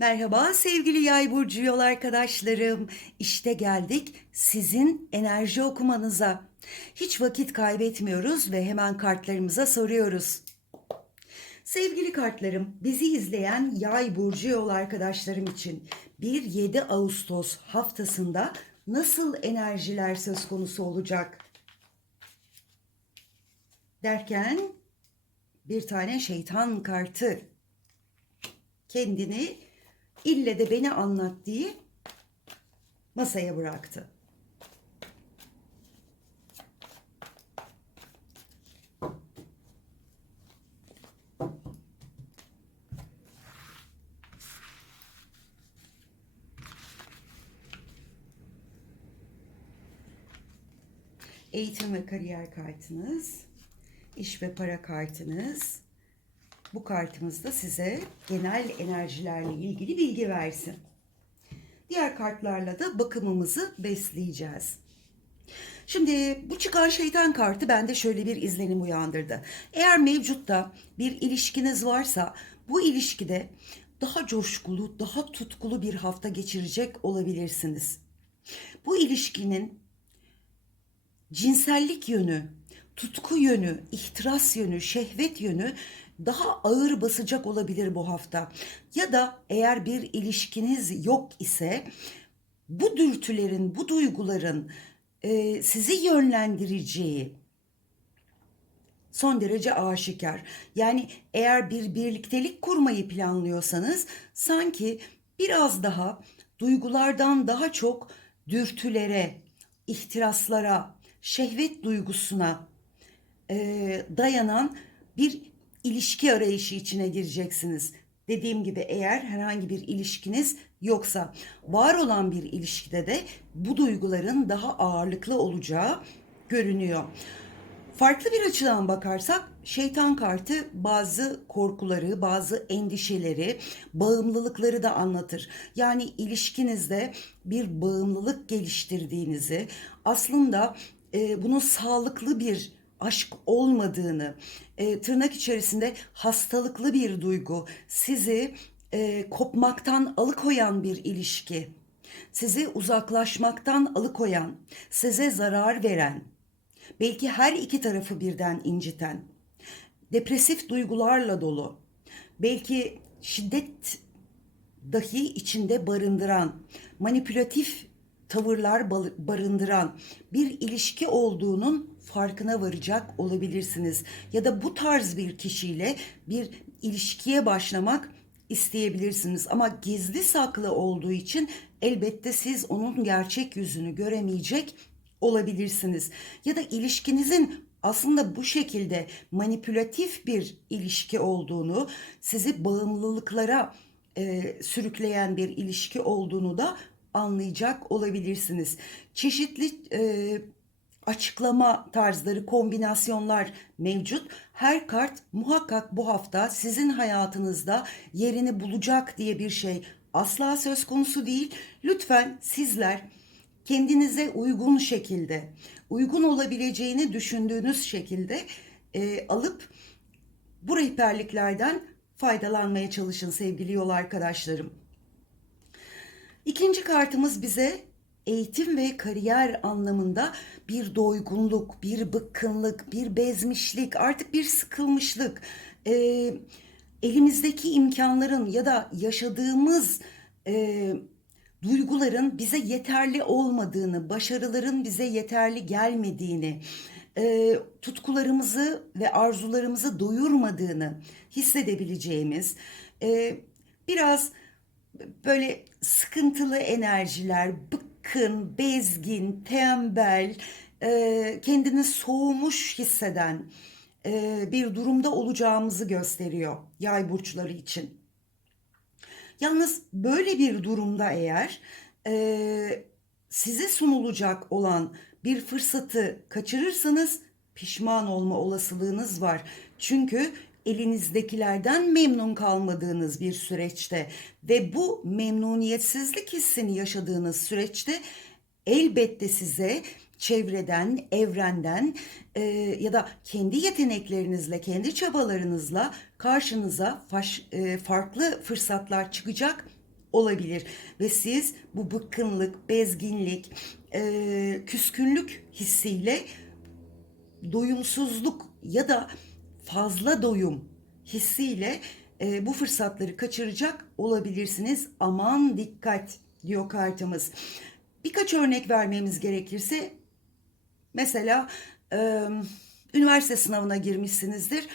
Merhaba sevgili yay burcu yol arkadaşlarım. İşte geldik sizin enerji okumanıza. Hiç vakit kaybetmiyoruz ve hemen kartlarımıza soruyoruz. Sevgili kartlarım, bizi izleyen yay burcu yol arkadaşlarım için 1-7 Ağustos haftasında nasıl enerjiler söz konusu olacak? Derken bir tane şeytan kartı kendini ille de beni anlat diye masaya bıraktı. Eğitim ve kariyer kartınız, iş ve para kartınız, bu kartımız da size genel enerjilerle ilgili bilgi versin. Diğer kartlarla da bakımımızı besleyeceğiz. Şimdi bu çıkan şeytan kartı bende şöyle bir izlenim uyandırdı. Eğer mevcutta bir ilişkiniz varsa bu ilişkide daha coşkulu, daha tutkulu bir hafta geçirecek olabilirsiniz. Bu ilişkinin cinsellik yönü, tutku yönü, ihtiras yönü, şehvet yönü daha ağır basacak olabilir bu hafta. Ya da eğer bir ilişkiniz yok ise bu dürtülerin, bu duyguların e, sizi yönlendireceği son derece aşikar. Yani eğer bir birliktelik kurmayı planlıyorsanız sanki biraz daha duygulardan daha çok dürtülere, ihtiraslara, şehvet duygusuna e, dayanan bir ilişki arayışı içine gireceksiniz. Dediğim gibi eğer herhangi bir ilişkiniz yoksa var olan bir ilişkide de bu duyguların daha ağırlıklı olacağı görünüyor. Farklı bir açıdan bakarsak şeytan kartı bazı korkuları, bazı endişeleri, bağımlılıkları da anlatır. Yani ilişkinizde bir bağımlılık geliştirdiğinizi, aslında e, bunun sağlıklı bir aşk olmadığını, e, tırnak içerisinde hastalıklı bir duygu, sizi e, kopmaktan alıkoyan bir ilişki, sizi uzaklaşmaktan alıkoyan, size zarar veren, belki her iki tarafı birden inciten, depresif duygularla dolu, belki şiddet dahi içinde barındıran, manipülatif tavırlar barındıran bir ilişki olduğunun farkına varacak olabilirsiniz. Ya da bu tarz bir kişiyle bir ilişkiye başlamak isteyebilirsiniz ama gizli saklı olduğu için elbette siz onun gerçek yüzünü göremeyecek olabilirsiniz. Ya da ilişkinizin aslında bu şekilde manipülatif bir ilişki olduğunu, sizi bağımlılıklara e, sürükleyen bir ilişki olduğunu da anlayacak olabilirsiniz. Çeşitli e, açıklama tarzları, kombinasyonlar mevcut. Her kart muhakkak bu hafta sizin hayatınızda yerini bulacak diye bir şey asla söz konusu değil. Lütfen sizler kendinize uygun şekilde, uygun olabileceğini düşündüğünüz şekilde e, alıp bu rehberliklerden faydalanmaya çalışın sevgili yol arkadaşlarım. İkinci kartımız bize eğitim ve kariyer anlamında bir doygunluk, bir bıkkınlık, bir bezmişlik, artık bir sıkılmışlık, e, elimizdeki imkanların ya da yaşadığımız e, duyguların bize yeterli olmadığını, başarıların bize yeterli gelmediğini, e, tutkularımızı ve arzularımızı doyurmadığını hissedebileceğimiz, e, biraz böyle sıkıntılı enerjiler, bıkkın, bezgin, tembel, e, kendini soğumuş hisseden e, bir durumda olacağımızı gösteriyor yay burçları için. Yalnız böyle bir durumda eğer e, size sunulacak olan bir fırsatı kaçırırsanız pişman olma olasılığınız var. Çünkü elinizdekilerden memnun kalmadığınız bir süreçte ve bu memnuniyetsizlik hissini yaşadığınız süreçte elbette size çevreden, evrenden e, ya da kendi yeteneklerinizle, kendi çabalarınızla karşınıza faş, e, farklı fırsatlar çıkacak olabilir. Ve siz bu bıkkınlık, bezginlik, e, küskünlük hissiyle doyumsuzluk ya da fazla doyum hissiyle e, bu fırsatları kaçıracak olabilirsiniz. Aman dikkat diyor kartımız. Birkaç örnek vermemiz gerekirse mesela e, üniversite sınavına girmişsinizdir.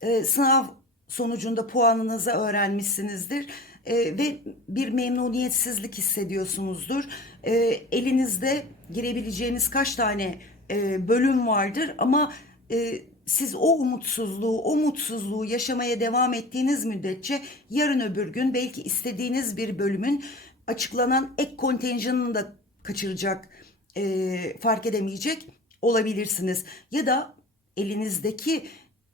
E, sınav sonucunda puanınızı öğrenmişsinizdir e, ve bir memnuniyetsizlik hissediyorsunuzdur. E, elinizde girebileceğiniz kaç tane e, bölüm vardır ama e, siz o umutsuzluğu, o mutsuzluğu yaşamaya devam ettiğiniz müddetçe yarın öbür gün belki istediğiniz bir bölümün açıklanan ek kontenjanını da kaçıracak, e, fark edemeyecek olabilirsiniz. Ya da elinizdeki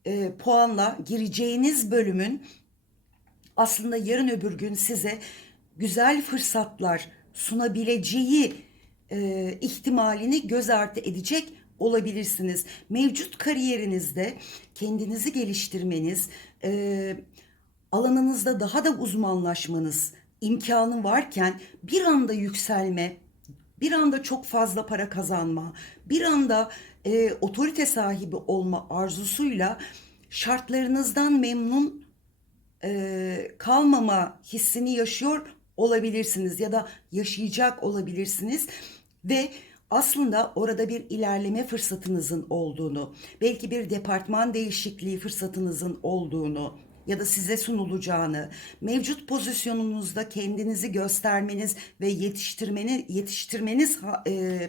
e, puanla gireceğiniz bölümün aslında yarın öbür gün size güzel fırsatlar sunabileceği e, ihtimalini göz ardı edecek olabilirsiniz. Mevcut kariyerinizde kendinizi geliştirmeniz, e, alanınızda daha da uzmanlaşmanız imkanı varken bir anda yükselme, bir anda çok fazla para kazanma, bir anda e, otorite sahibi olma arzusuyla şartlarınızdan memnun e, kalmama hissini yaşıyor olabilirsiniz ya da yaşayacak olabilirsiniz ve aslında orada bir ilerleme fırsatınızın olduğunu, belki bir departman değişikliği fırsatınızın olduğunu ya da size sunulacağını, mevcut pozisyonunuzda kendinizi göstermeniz ve yetiştirmeni yetiştirmeniz e,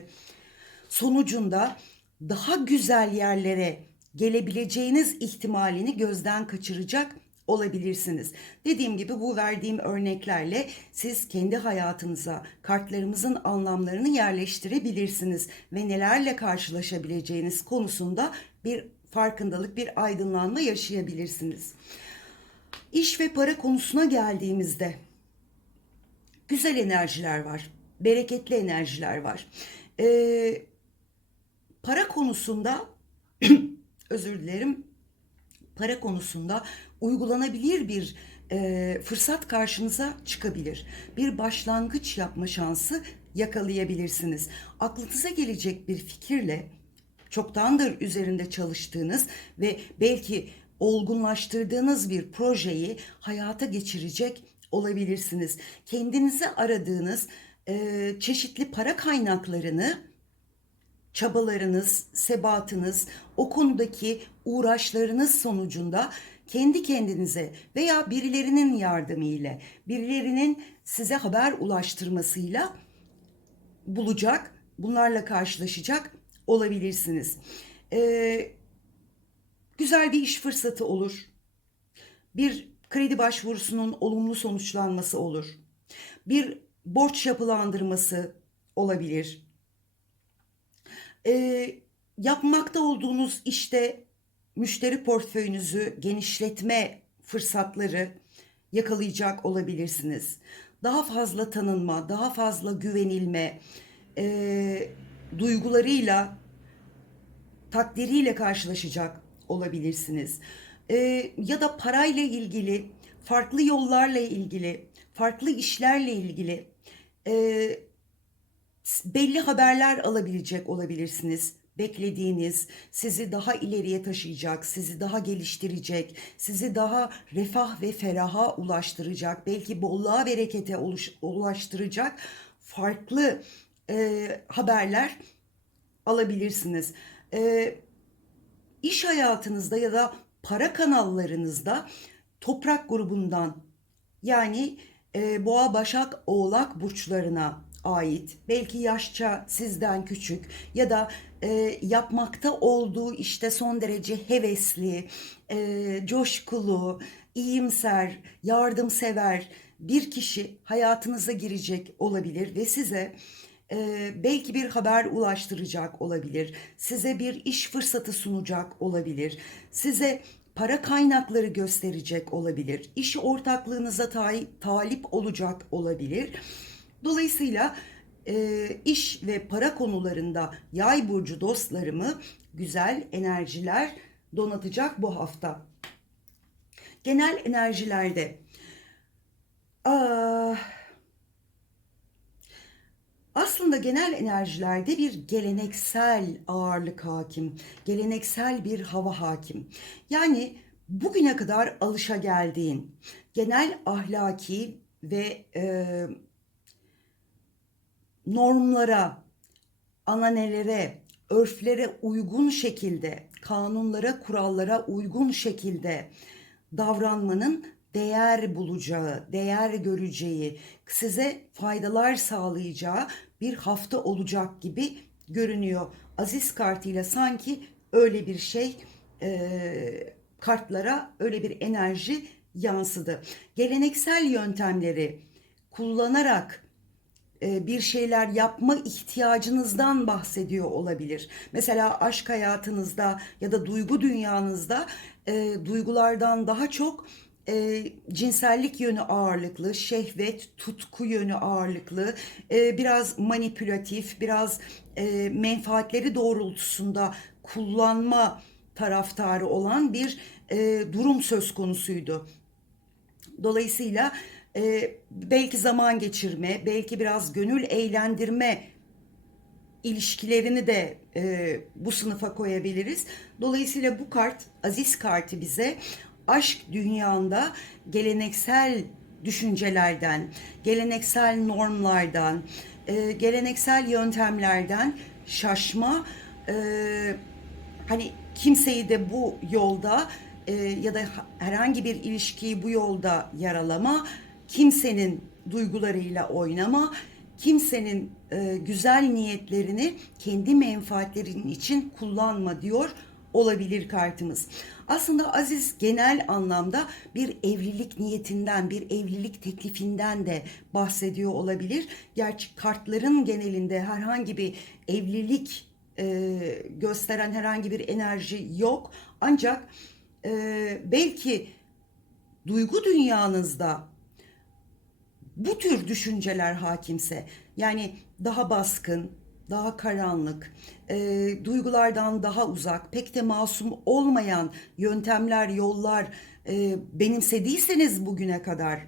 sonucunda daha güzel yerlere gelebileceğiniz ihtimalini gözden kaçıracak olabilirsiniz. Dediğim gibi bu verdiğim örneklerle siz kendi hayatınıza kartlarımızın anlamlarını yerleştirebilirsiniz ve nelerle karşılaşabileceğiniz konusunda bir farkındalık, bir aydınlanma yaşayabilirsiniz. İş ve para konusuna geldiğimizde güzel enerjiler var, bereketli enerjiler var. Ee, para konusunda özür dilerim para konusunda uygulanabilir bir e, fırsat karşınıza çıkabilir. Bir başlangıç yapma şansı yakalayabilirsiniz. Aklınıza gelecek bir fikirle çoktandır üzerinde çalıştığınız ve belki olgunlaştırdığınız bir projeyi hayata geçirecek olabilirsiniz. Kendinize aradığınız e, çeşitli para kaynaklarını çabalarınız, sebatınız, o konudaki uğraşlarınız sonucunda kendi kendinize veya birilerinin yardımıyla, birilerinin size haber ulaştırmasıyla bulacak, bunlarla karşılaşacak olabilirsiniz. Ee, güzel bir iş fırsatı olur. Bir kredi başvurusunun olumlu sonuçlanması olur. Bir borç yapılandırması olabilir e, yapmakta olduğunuz işte müşteri portföyünüzü genişletme fırsatları yakalayacak olabilirsiniz. Daha fazla tanınma, daha fazla güvenilme e, duygularıyla, takdiriyle karşılaşacak olabilirsiniz. E, ya da parayla ilgili, farklı yollarla ilgili, farklı işlerle ilgili e, belli haberler alabilecek olabilirsiniz. Beklediğiniz, sizi daha ileriye taşıyacak, sizi daha geliştirecek, sizi daha refah ve feraha ulaştıracak, belki bolluğa berekete ulaştıracak farklı e, haberler alabilirsiniz. E, iş hayatınızda ya da para kanallarınızda toprak grubundan yani e, boğa, başak, oğlak burçlarına ait, belki yaşça sizden küçük ya da e, yapmakta olduğu işte son derece hevesli, e, coşkulu, iyimser, yardımsever bir kişi hayatınıza girecek olabilir ve size e, belki bir haber ulaştıracak olabilir, size bir iş fırsatı sunacak olabilir, size para kaynakları gösterecek olabilir, iş ortaklığınıza ta- talip olacak olabilir Dolayısıyla e, iş ve para konularında yay burcu dostlarımı güzel enerjiler donatacak bu hafta. Genel enerjilerde aslında genel enerjilerde bir geleneksel ağırlık hakim, geleneksel bir hava hakim. Yani bugüne kadar alışa geldiğin genel ahlaki ve e, normlara, ananelere, örflere uygun şekilde, kanunlara, kurallara uygun şekilde davranmanın değer bulacağı, değer göreceği, size faydalar sağlayacağı bir hafta olacak gibi görünüyor. Aziz kartıyla sanki öyle bir şey e, kartlara öyle bir enerji yansıdı. Geleneksel yöntemleri kullanarak bir şeyler yapma ihtiyacınızdan bahsediyor olabilir. Mesela aşk hayatınızda ya da duygu dünyanızda e, duygulardan daha çok e, cinsellik yönü ağırlıklı, şehvet, tutku yönü ağırlıklı, e, biraz manipülatif, biraz e, menfaatleri doğrultusunda kullanma taraftarı olan bir e, durum söz konusuydu. Dolayısıyla e, belki zaman geçirme, belki biraz gönül eğlendirme ilişkilerini de e, bu sınıfa koyabiliriz. Dolayısıyla bu kart, aziz kartı bize aşk dünyanda geleneksel düşüncelerden, geleneksel normlardan, e, geleneksel yöntemlerden şaşma, e, hani kimseyi de bu yolda e, ya da herhangi bir ilişkiyi bu yolda yaralama, kimsenin duygularıyla oynama, kimsenin e, güzel niyetlerini kendi menfaatlerin için kullanma diyor olabilir kartımız. Aslında Aziz genel anlamda bir evlilik niyetinden, bir evlilik teklifinden de bahsediyor olabilir. Gerçi kartların genelinde herhangi bir evlilik e, gösteren herhangi bir enerji yok. Ancak e, belki duygu dünyanızda bu tür düşünceler hakimse yani daha baskın, daha karanlık, e, duygulardan daha uzak, pek de masum olmayan yöntemler, yollar e, benimsediyseniz bugüne kadar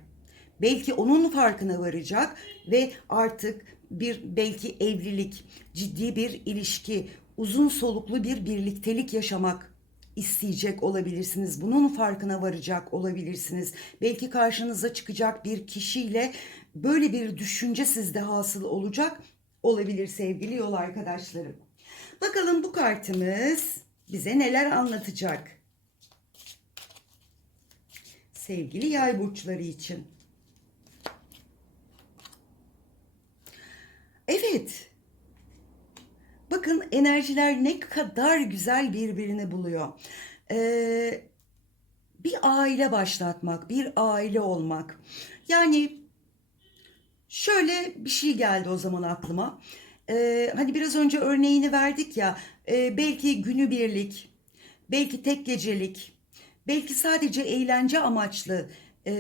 belki onun farkına varacak ve artık bir belki evlilik, ciddi bir ilişki, uzun soluklu bir birliktelik yaşamak isteyecek olabilirsiniz. Bunun farkına varacak olabilirsiniz. Belki karşınıza çıkacak bir kişiyle böyle bir düşünce sizde hasıl olacak olabilir sevgili yol arkadaşlarım. Bakalım bu kartımız bize neler anlatacak? Sevgili yay burçları için. Evet. Bakın enerjiler ne kadar güzel birbirini buluyor. Ee, bir aile başlatmak, bir aile olmak. Yani şöyle bir şey geldi o zaman aklıma. Ee, hani biraz önce örneğini verdik ya. E, belki günübirlik, belki tek gecelik, belki sadece eğlence amaçlı e,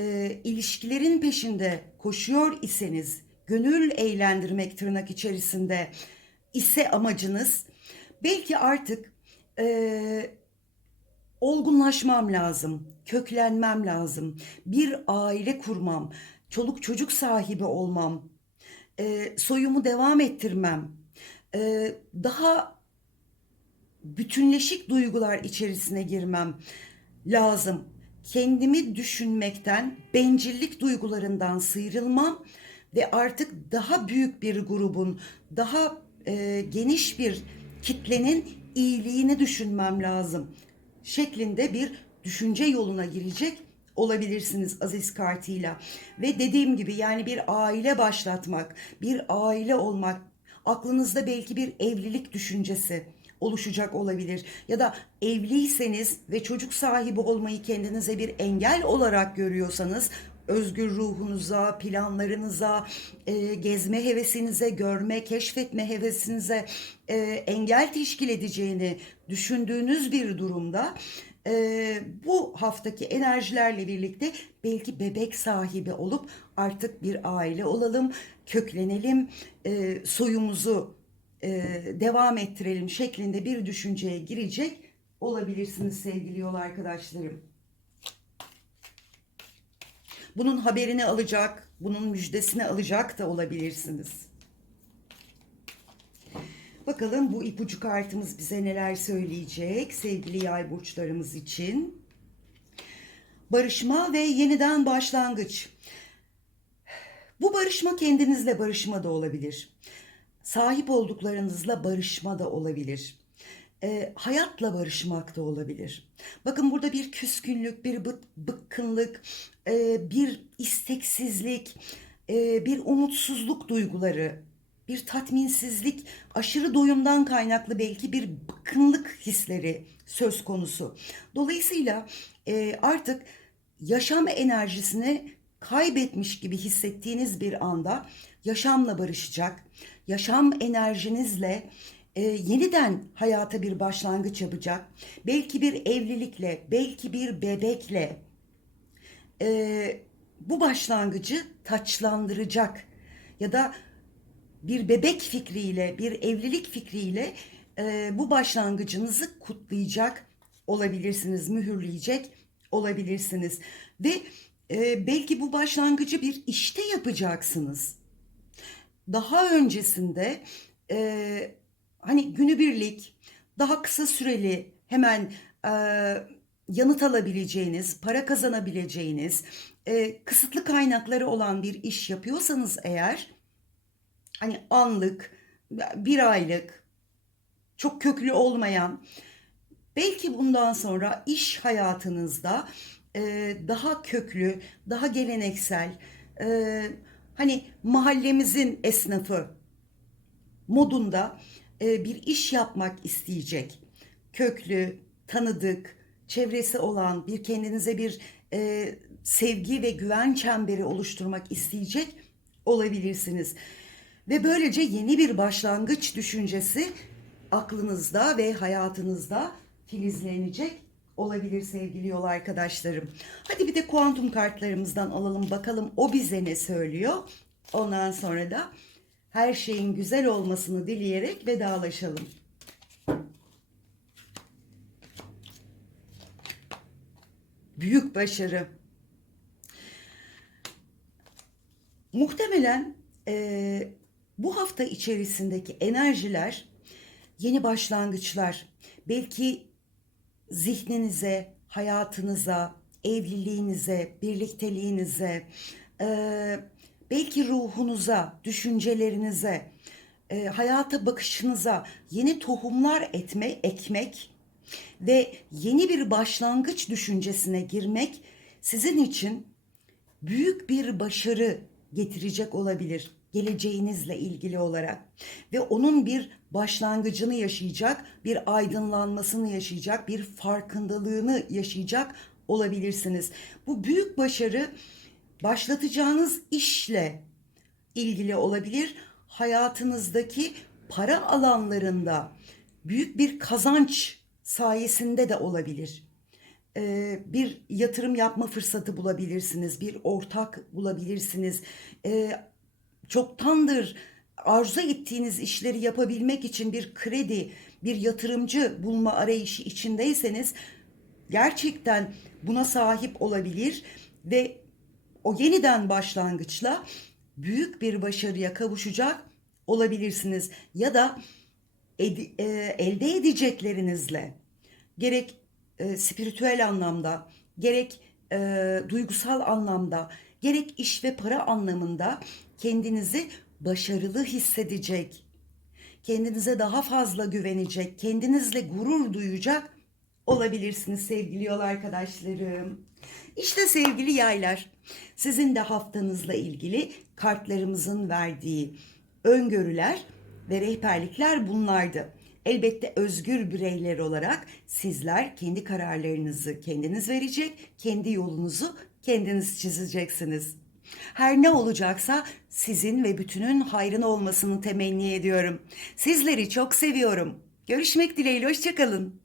ilişkilerin peşinde koşuyor iseniz, gönül eğlendirmek tırnak içerisinde ise amacınız belki artık e, olgunlaşmam lazım, köklenmem lazım, bir aile kurmam, çoluk çocuk sahibi olmam, e, soyumu devam ettirmem, e, daha bütünleşik duygular içerisine girmem lazım. Kendimi düşünmekten, bencillik duygularından sıyrılmam ve artık daha büyük bir grubun, daha e, geniş bir kitlenin iyiliğini düşünmem lazım şeklinde bir düşünce yoluna girecek olabilirsiniz Aziz kartıyla. Ve dediğim gibi yani bir aile başlatmak, bir aile olmak, aklınızda belki bir evlilik düşüncesi oluşacak olabilir. Ya da evliyseniz ve çocuk sahibi olmayı kendinize bir engel olarak görüyorsanız özgür ruhunuza, planlarınıza, e, gezme hevesinize, görme, keşfetme hevesinize e, engel teşkil edeceğini düşündüğünüz bir durumda e, bu haftaki enerjilerle birlikte belki bebek sahibi olup artık bir aile olalım, köklenelim, e, soyumuzu e, devam ettirelim şeklinde bir düşünceye girecek olabilirsiniz sevgili yol arkadaşlarım. Bunun haberini alacak, bunun müjdesini alacak da olabilirsiniz. Bakalım bu ipucu kartımız bize neler söyleyecek sevgili yay burçlarımız için. Barışma ve yeniden başlangıç. Bu barışma kendinizle barışma da olabilir. Sahip olduklarınızla barışma da olabilir. Ee, hayatla barışmak da olabilir. Bakın burada bir küskünlük, bir bı- bıkkınlık, e, bir isteksizlik, e, bir umutsuzluk duyguları, bir tatminsizlik, aşırı doyumdan kaynaklı belki bir bıkkınlık hisleri söz konusu. Dolayısıyla e, artık yaşam enerjisini kaybetmiş gibi hissettiğiniz bir anda yaşamla barışacak, yaşam enerjinizle e, yeniden hayata bir başlangıç yapacak. Belki bir evlilikle, belki bir bebekle e, bu başlangıcı taçlandıracak ya da bir bebek fikriyle, bir evlilik fikriyle e, bu başlangıcınızı kutlayacak olabilirsiniz, mühürleyecek olabilirsiniz. Ve e, belki bu başlangıcı bir işte yapacaksınız. Daha öncesinde e, hani günübirlik, daha kısa süreli hemen e, yanıt alabileceğiniz, para kazanabileceğiniz, e, kısıtlı kaynakları olan bir iş yapıyorsanız eğer hani anlık, bir aylık, çok köklü olmayan, belki bundan sonra iş hayatınızda e, daha köklü, daha geleneksel, e, hani mahallemizin esnafı modunda e, bir iş yapmak isteyecek. Köklü, tanıdık, çevresi olan bir kendinize bir e, sevgi ve güven çemberi oluşturmak isteyecek olabilirsiniz. Ve böylece yeni bir başlangıç düşüncesi aklınızda ve hayatınızda filizlenecek olabilir sevgili yol arkadaşlarım. Hadi bir de kuantum kartlarımızdan alalım bakalım o bize ne söylüyor. Ondan sonra da her şeyin güzel olmasını dileyerek vedalaşalım. Büyük başarı. Muhtemelen eee, bu hafta içerisindeki enerjiler yeni başlangıçlar, belki zihninize, hayatınıza, evliliğinize, birlikteliğinize, eee, belki ruhunuza, düşüncelerinize, eee, hayata bakışınıza yeni tohumlar etme, ekmek ve yeni bir başlangıç düşüncesine girmek sizin için büyük bir başarı getirecek olabilir geleceğinizle ilgili olarak ve onun bir başlangıcını yaşayacak, bir aydınlanmasını yaşayacak, bir farkındalığını yaşayacak olabilirsiniz. Bu büyük başarı başlatacağınız işle ilgili olabilir. Hayatınızdaki para alanlarında büyük bir kazanç sayesinde de olabilir e, bir yatırım yapma fırsatı bulabilirsiniz, bir ortak bulabilirsiniz. E, çoktandır arzu ettiğiniz işleri yapabilmek için bir kredi, bir yatırımcı bulma arayışı içindeyseniz gerçekten buna sahip olabilir ve o yeniden başlangıçla büyük bir başarıya kavuşacak olabilirsiniz ya da ed- e, elde edeceklerinizle gerek e, spiritüel anlamda, gerek e, duygusal anlamda, gerek iş ve para anlamında kendinizi başarılı hissedecek, kendinize daha fazla güvenecek, kendinizle gurur duyacak olabilirsiniz sevgili yol arkadaşlarım. İşte sevgili yaylar, sizin de haftanızla ilgili kartlarımızın verdiği öngörüler ve rehberlikler bunlardı. Elbette özgür bireyler olarak sizler kendi kararlarınızı kendiniz verecek, kendi yolunuzu kendiniz çizeceksiniz. Her ne olacaksa sizin ve bütünün hayrına olmasını temenni ediyorum. Sizleri çok seviyorum. Görüşmek dileğiyle, hoşçakalın.